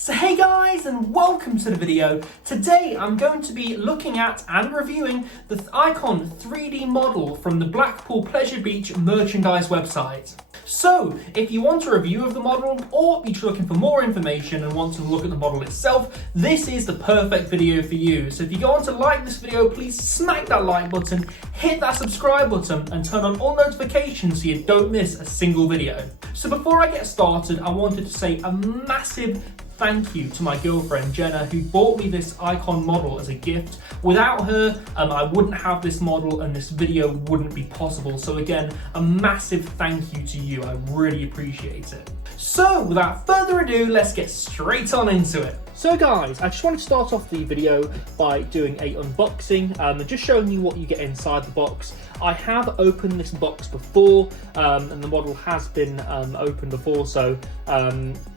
So hey guys, and welcome to the video. Today I'm going to be looking at and reviewing the Icon 3D model from the Blackpool Pleasure Beach merchandise website. So if you want a review of the model, or you're looking for more information and want to look at the model itself, this is the perfect video for you. So if you go on to like this video, please smack that like button, hit that subscribe button and turn on all notifications so you don't miss a single video. So before I get started, I wanted to say a massive thank you to my girlfriend Jenna, who bought me this Icon model as a gift. Without her, I wouldn't have this model and this video wouldn't be possible. So again, a massive thank you to you. I really appreciate it. So without further ado, let's get straight on into it. So guys, I just wanted to start off the video by doing a unboxing and just showing you what you get inside the box. I have opened this box before and the model has been opened before, so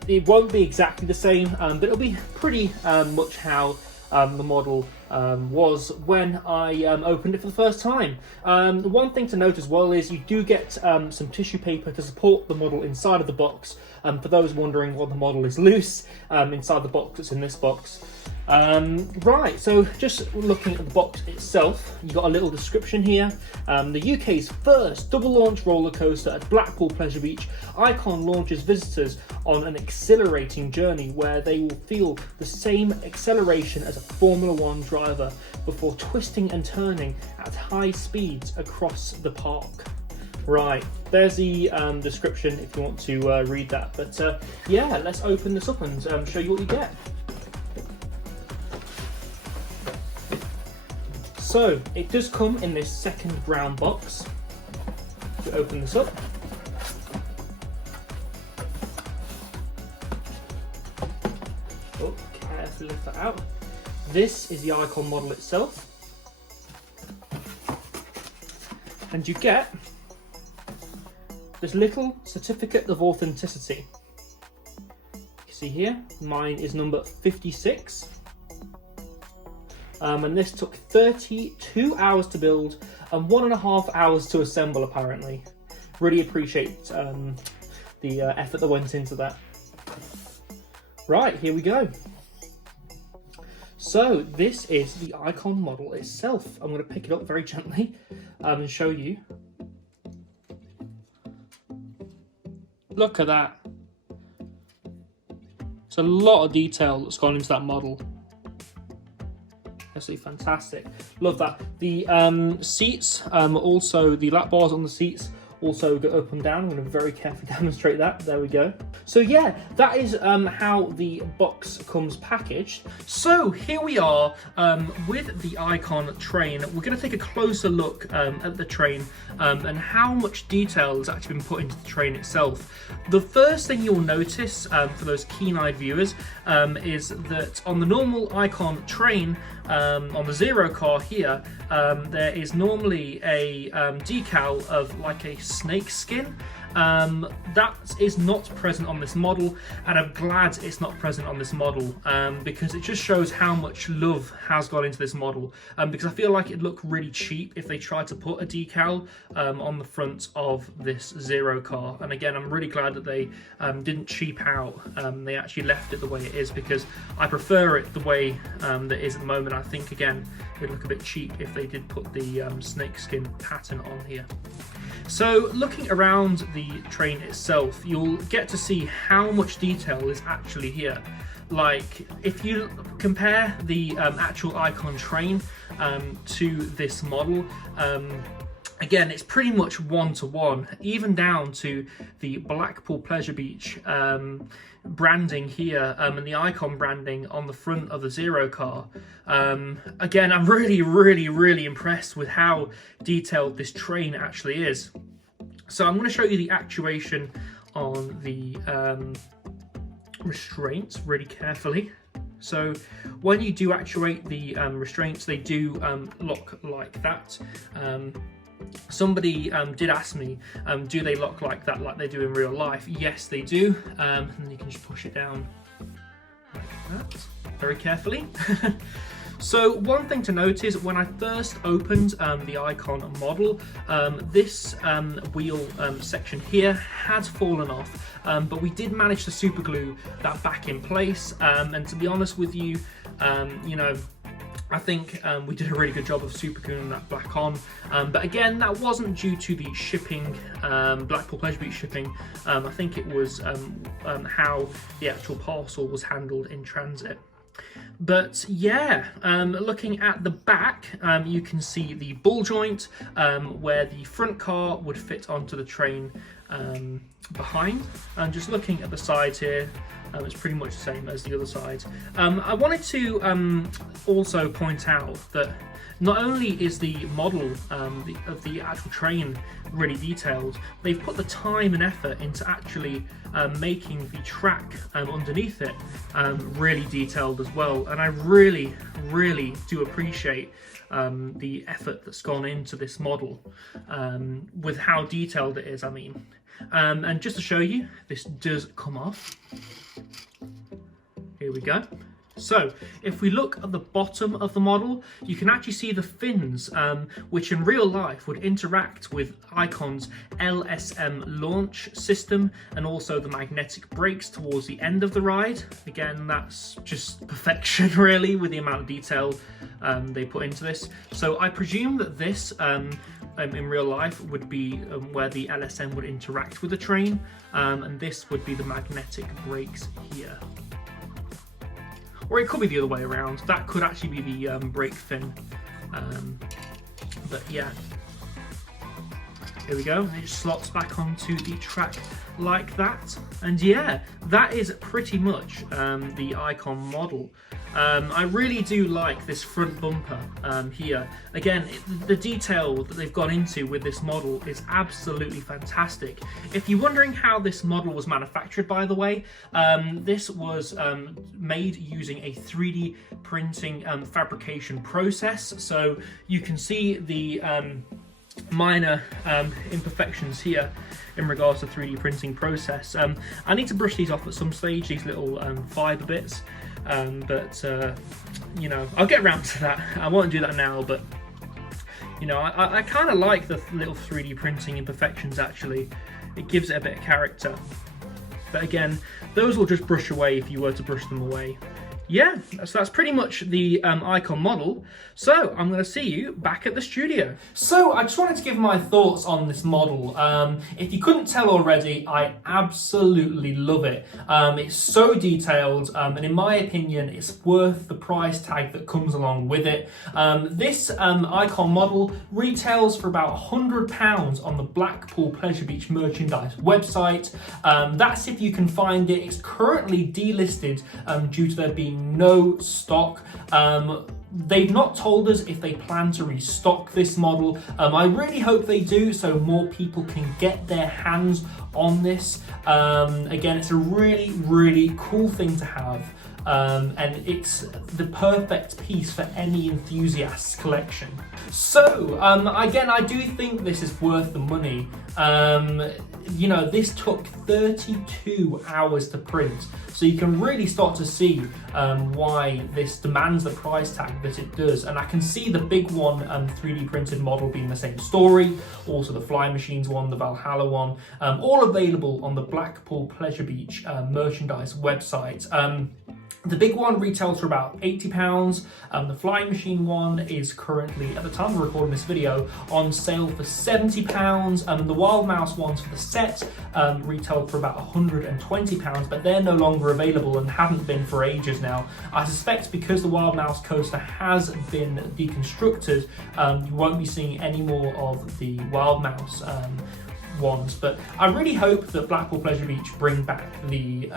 it won't be exactly the same, but it'll be pretty much how the model was when I opened it for the first time. The one thing to note as well is you do get some tissue paper to support the model inside of the box. For those wondering why the model is loose inside the box, it's in this box. Right, so just looking at the box itself, you got a little description here. The UK's first double launch roller coaster at Blackpool Pleasure Beach, Icon launches visitors on an exhilarating journey where they will feel the same acceleration as a Formula One driver before twisting and turning at high speeds across the park. Right, there's the description if you want to read that. But yeah, let's open this up and show you what you get. So it does come in this second brown box. To open this up. Oh, carefully lift that out. This is the Icon model itself. And you get this little certificate of authenticity. You see here, mine is number 56. And this took 32 hours to build and 1.5 hours to assemble, apparently. Really appreciate the effort that went into that. Right, here we go. So this is the Icon model itself. I'm going to pick it up very gently and show you. Look at that. It's a lot of detail that's gone into that model. Absolutely fantastic. Love that. The seats, also the lap bars on the seats also go up and down. I'm going to very carefully demonstrate that. There we go. So yeah, that is how the box comes packaged. So here we are with the Icon train. We're going to take a closer look at the train and how much detail has actually been put into the train itself. The first thing you'll notice for those keen-eyed viewers is that on the normal Icon train, on the Zero car here, there is normally a decal of like a snake skin. That is not present on this model, and I'm glad it's not present on this model because it just shows how much love has gone into this model, because I feel like it'd look really cheap if they tried to put a decal on the front of this Zero car. And again, I'm really glad that they didn't cheap out. They actually left it the way it is because I prefer it the way that it is at the moment. I think again it'd look a bit cheap if they did put the snakeskin pattern on here. So looking around the train itself, you'll get to see how much detail is actually here. Like if you compare the actual Icon train to this model, again, it's pretty much one-to-one, even down to the Blackpool Pleasure Beach branding here and the Icon branding on the front of the Zero car. Again, I'm really impressed with how detailed this train actually is. So I'm going to show you the actuation on the restraints really carefully. So when you do actuate the restraints, they do lock like that. Somebody did ask me, do they lock like that like they do in real life? Yes, they do. And you can just push it down like that, very carefully. So one thing to note is when I first opened the Icon model, this wheel section here had fallen off, but we did manage to super glue that back in place, and to be honest with you, you know, I think we did a really good job of super gluing that back on, but again, that wasn't due to the shipping, Blackpool Pleasure Beach shipping. I think it was how the actual parcel was handled in transit. But yeah, looking at the back, you can see the ball joint where the front car would fit onto the train behind, and just looking at the sides here, it's pretty much the same as the other side. I wanted to also point out that not only is the model of the actual train really detailed, they've put the time and effort into actually making the track underneath it really detailed as well. And I really, really do appreciate the effort that's gone into this model with how detailed it is, I mean. And just to show you, this does come off. Here we go. So if we look at the bottom of the model, you can actually see the fins, which in real life would interact with Icon's LSM launch system, and also the magnetic brakes towards the end of the ride. Again, that's just perfection really, with the amount of detail they put into this. So I presume that this in real life would be where the LSM would interact with the train, and this would be the magnetic brakes here. Or it could be the other way around. That could actually be the brake fin. But yeah, here we go. It just slots back onto the track like that. And yeah, that is pretty much the Icon model. I really do like this front bumper here. Again, the detail that they've gone into with this model is absolutely fantastic. If you're wondering how this model was manufactured, by the way, this was made using a 3D printing fabrication process. So you can see the minor imperfections here in regards to 3D printing process. I need to brush these off at some stage, these little fibre bits. But you know, I'll get around to that. I won't do that now, but you know, I kind of like the little 3D printing imperfections actually. It gives it a bit of character. But again, those will just brush away if you were to brush them away. Yeah, so that's pretty much the Icon model. So I'm going to see you back at the studio. So I just wanted to give my thoughts on this model. If you couldn't tell already, I absolutely love it. It's so detailed, and in my opinion, it's worth the price tag that comes along with it. This Icon model retails for about £100 on the Blackpool Pleasure Beach merchandise website. That's if you can find it. It's currently delisted due to there being no stock. They've not told us if they plan to restock this model. I really hope they do, so more people can get their hands on this. Again, it's a really, really cool thing to have. And it's the perfect piece for any enthusiast's collection. So, again, I do think this is worth the money. You know, this took 32 hours to print, so you can really start to see why this demands the price tag that it does. And I can see the big one 3D printed model being the same story, also the Fly Machines one, the Valhalla one, all available on the Blackpool Pleasure Beach merchandise website. The big one retails for about £80. The Flying Machine one is currently, at the time of recording this video, on sale for £70. The Wild Mouse ones for the set retail for about £120, but they're no longer available and haven't been for ages now. I suspect because the Wild Mouse coaster has been deconstructed, you won't be seeing any more of the Wild Mouse ones. But I really hope that Blackpool Pleasure Beach bring back the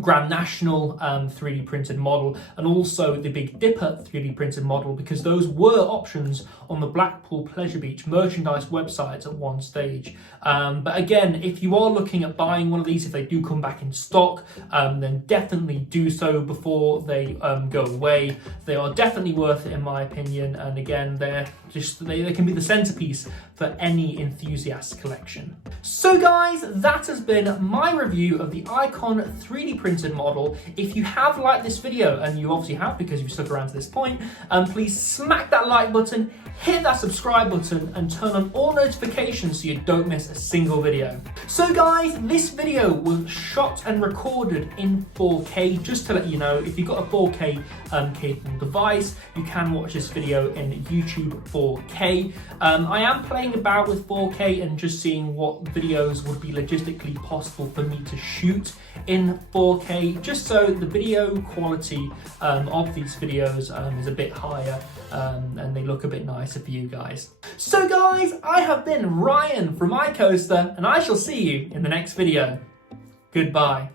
Grand National 3D printed model, and also the Big Dipper 3D printed model, because those were options on the Blackpool Pleasure Beach merchandise website at one stage. But again, if you are looking at buying one of these, if they do come back in stock, then definitely do so before they go away. They are definitely worth it in my opinion, and again, they can be the centerpiece for any enthusiast collection. So guys, that has been my review of the Icon 3D printed model. If you have liked this video, and you obviously have because you've stuck around to this point, please smack that like button, hit that subscribe button, and turn on all notifications so you don't miss a single video. So guys, this video was shot and recorded in 4K. Just to let you know, if you've got a 4K capable device, you can watch this video in YouTube 4K. I am playing about with 4K and just seeing what videos would be logistically possible for me to shoot in 4K, just so the video quality of these videos is a bit higher and they look a bit nicer for you guys. So guys, I have been Ryan from iCoaster, and I shall see you in the next video. Goodbye.